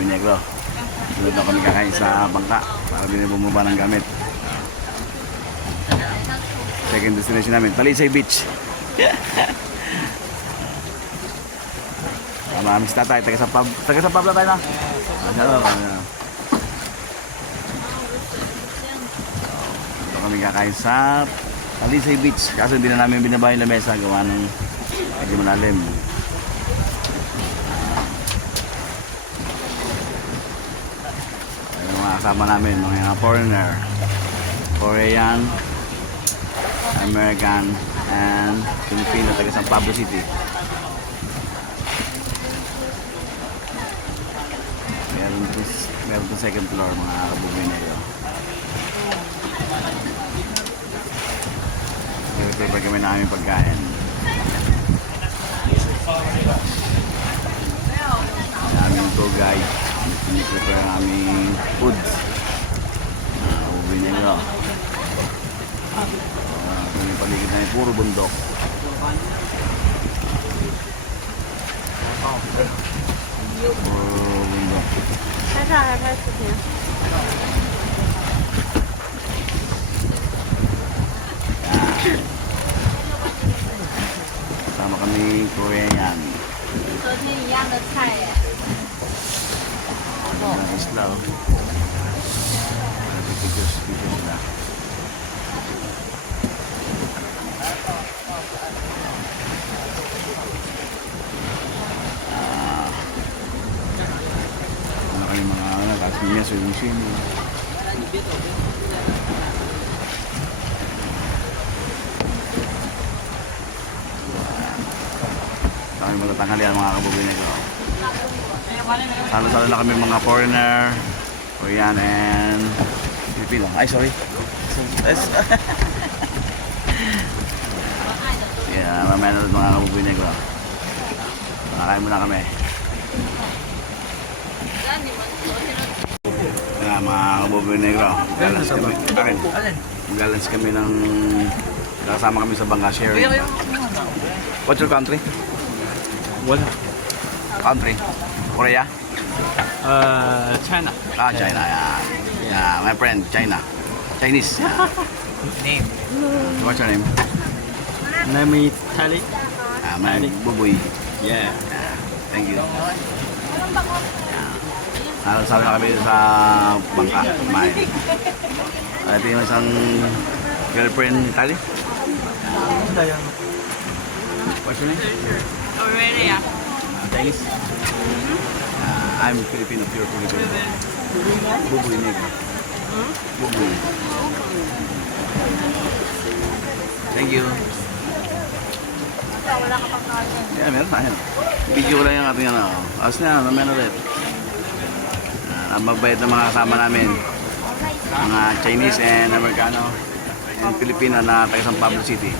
Buboy Negro. Sunod na kami kakain sa bangka para din bumaba ng gamit. Second destination namin, Talisay Beach. Tama kami si tatay, taga sa Pablo tayo na. Ito kami kakain sa Talisay Beach. Kaso hindi na namin binaba yung lamesa, gawa ng medyo malalim. Ayun mga kasama namin, mga foreigner, Korean, American, and Filipino, taga San Pablo City. Meron to second floor mga kabuboy na yun. Prepare kami na aming pagkain. Aming tour guide. Prepare ang aming foods. Kabuboy na yun. Kami paligid na yun, puro bundok. Puro bundok. 拍照还是拍视频？ Sama kami Korean. 昨天一样的菜耶。 Ang isla, oh. Pictures sila. Ano kayo mga kasi niya sa machine. Kami magtatanghalian mga kabuboy nito. Salo-salo na kami mga foreigner, Korean and Filipino. Ay, sorry. Yeah, mamaya na mga kabuboy nito. Nakakain muna kami. Yeah, mga kabuboy negro. Balance kami ng kasama kami sa bangka sharing. What's your country? What? Country? Korea? China. Ah, China. Yeah, my friend, China. Chinese. Yeah. Name? What's your name? Name is Tali. My Buboy. Yeah. Thank you. Sabi na kami sa bangka. Ito yung isang girlfriend ni Tali. What's your name? Aurelia. Chinese? I'm Filipino, pure Filipino. Buboy Negro. Buboy. Thank you. Wala ka pang kanin. Yeah, meron tayo. Video ko lang yung ating ano. Ayos na, naman ulit. Ang magbayad ng mga kasama namin. Mga Chinese and Americano and Filipino na taga San Pablo City.